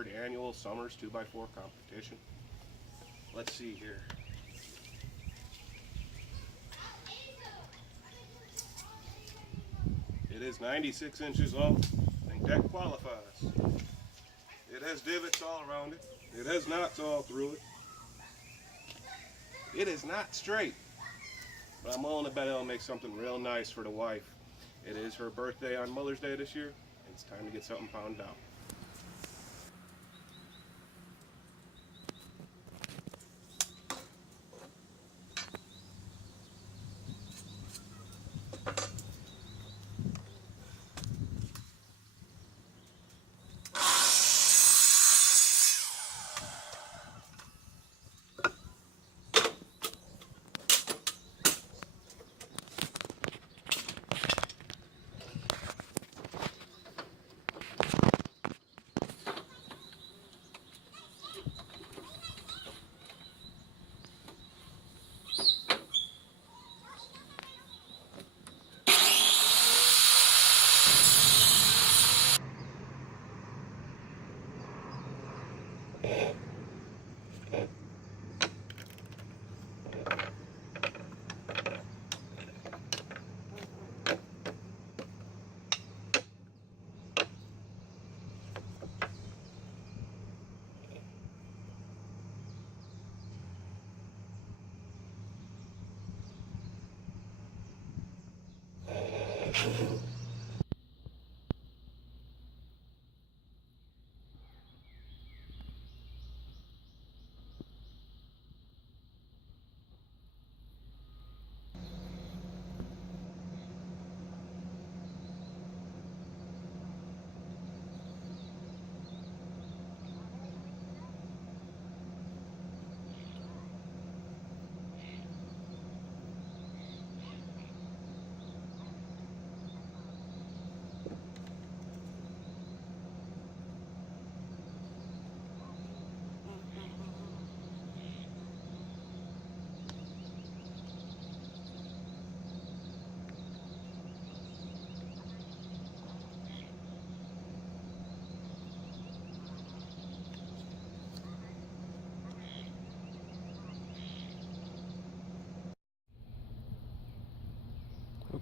3rd annual Summers 2x4 competition. Let's see here. It is 96 inches long. I think that qualifies. It has divots all around it. It has knots all through it. It is not straight, but I'm willing to bet it'll make something real nice for the wife. It is her birthday on Mother's Day this year. It's time to get something pounded out.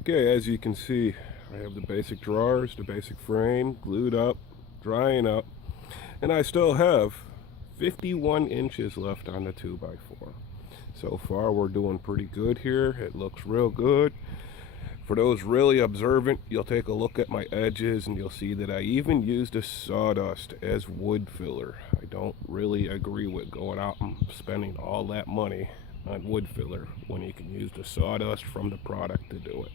Okay, as you can see, I have the basic drawers, the basic frame, glued up, drying up, and I still have 51 inches left on the 2x4. So far, we're doing pretty good here. It looks real good. For those really observant, you'll take a look at my edges and you'll see that I even used a sawdust as wood filler. I don't really agree with going out and spending all that money on wood filler when you can use the sawdust from the product to do it.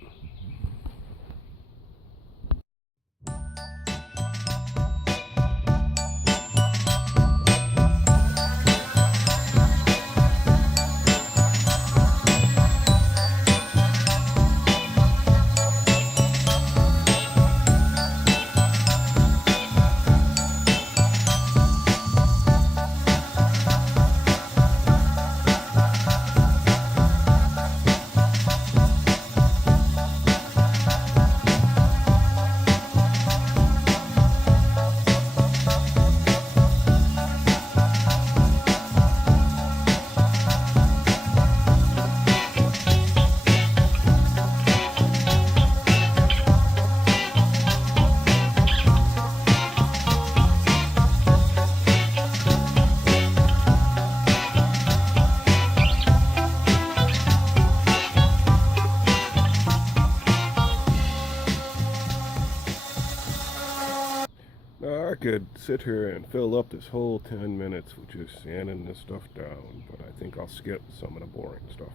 Now I could sit here and fill up this whole 10 minutes with just sanding this stuff down, but I think I'll skip some of the boring stuff.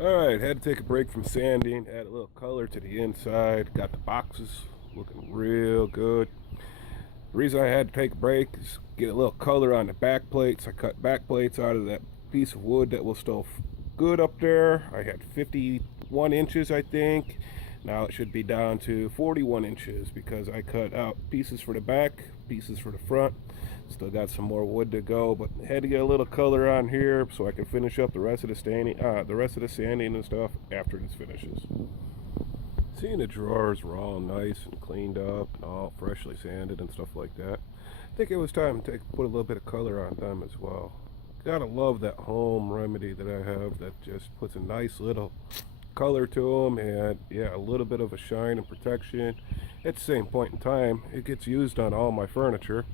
Alright, had to take a break from sanding, add a little color to the inside, got the boxes looking real good. The reason I had to take a break is get a little color on the back plates. I cut back plates out of that piece of wood that was still good up there. I had 51 inches, I think. Now it should be down to 41 inches because I cut out pieces for the back, pieces for the front. Still got some more wood to go, but had to get a little color on here so I can finish up the rest of the sanding and stuff after this finishes. Seeing the drawers were all nice and cleaned up and all freshly sanded and stuff like that. think it was time to put a little bit of color on them as well. Gotta love that home remedy that I have that just puts a nice little color to them, and yeah, a little bit of a shine and protection. At the same point in time, it gets used on all my furniture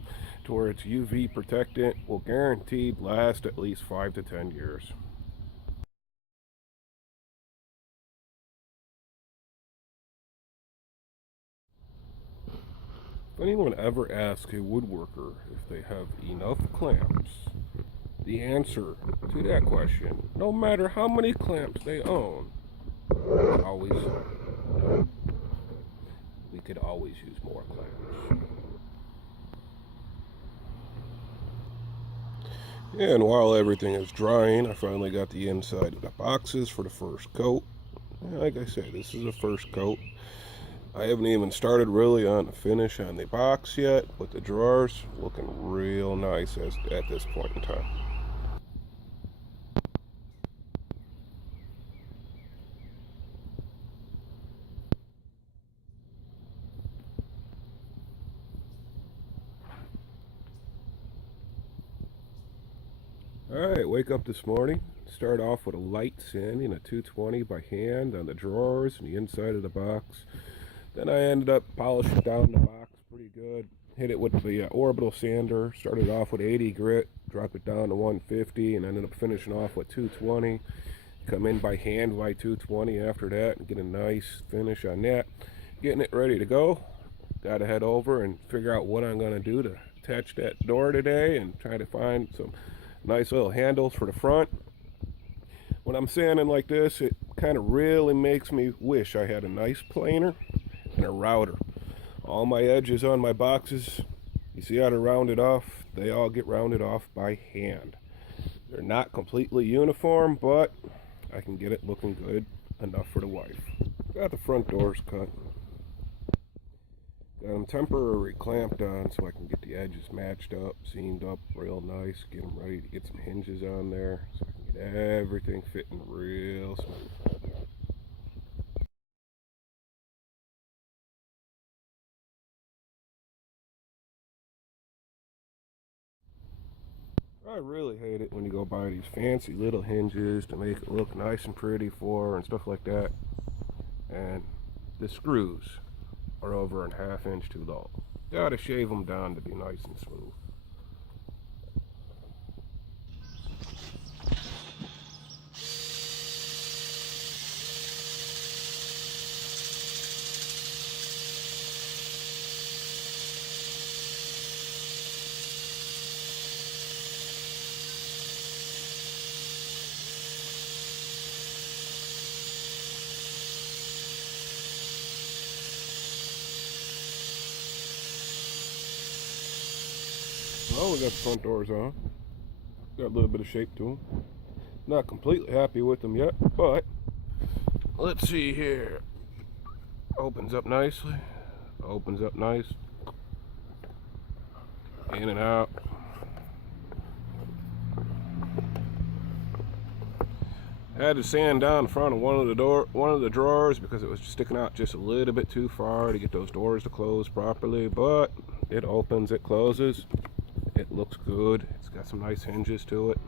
to where it's UV protectant, will guaranteed last at least 5 to 10 years. If anyone ever asks a woodworker if they have enough clamps, the answer to that question, no matter how many clamps they own, is always no. We could always use more clamps. And while everything is drying, I finally got the inside of the boxes for the first coat. Like I said, this is the first coat. I haven't even started really on the finish on the box yet, but the drawers looking real nice at this point in time. Alright, wake up this morning. Start off with a light sanding, a 220 by hand on the drawers and the inside of the box. Then I ended up polishing down the box pretty good. Hit it with the orbital sander. Started off with 80 grit, drop it down to 150, and ended up finishing off with 220. Come in by hand by 220 after that and get a nice finish on that. Getting it ready to go. Got to head over and figure out what I'm going to do to attach that door today and try to find some nice little handles for the front. When I'm sanding like this, it kind of really makes me wish I had a nice planer and a router. All my edges on my boxes, you see how they're rounded off? They all get rounded off by hand. They're not completely uniform, but I can get it looking good enough for the wife. Got the front doors cut. Got them temporarily clamped on so I can get the edges matched up, seamed up real nice, get them ready to get some hinges on there so I can get everything fitting real smooth. I really hate it when you go buy these fancy little hinges to make it look nice and pretty for and stuff like that, and the screws are over a ½ inch too low. Gotta shave them down to be nice and smooth. Well, we got the front doors on. Got a little bit of shape to them. Not completely happy with them yet, but let's see here. Opens up nicely. Opens up nice. In and out. Had to sand down the front of one of the drawers because it was sticking out just a little bit too far to get those doors to close properly, but it opens, it closes. It looks good. It's got some nice hinges to it.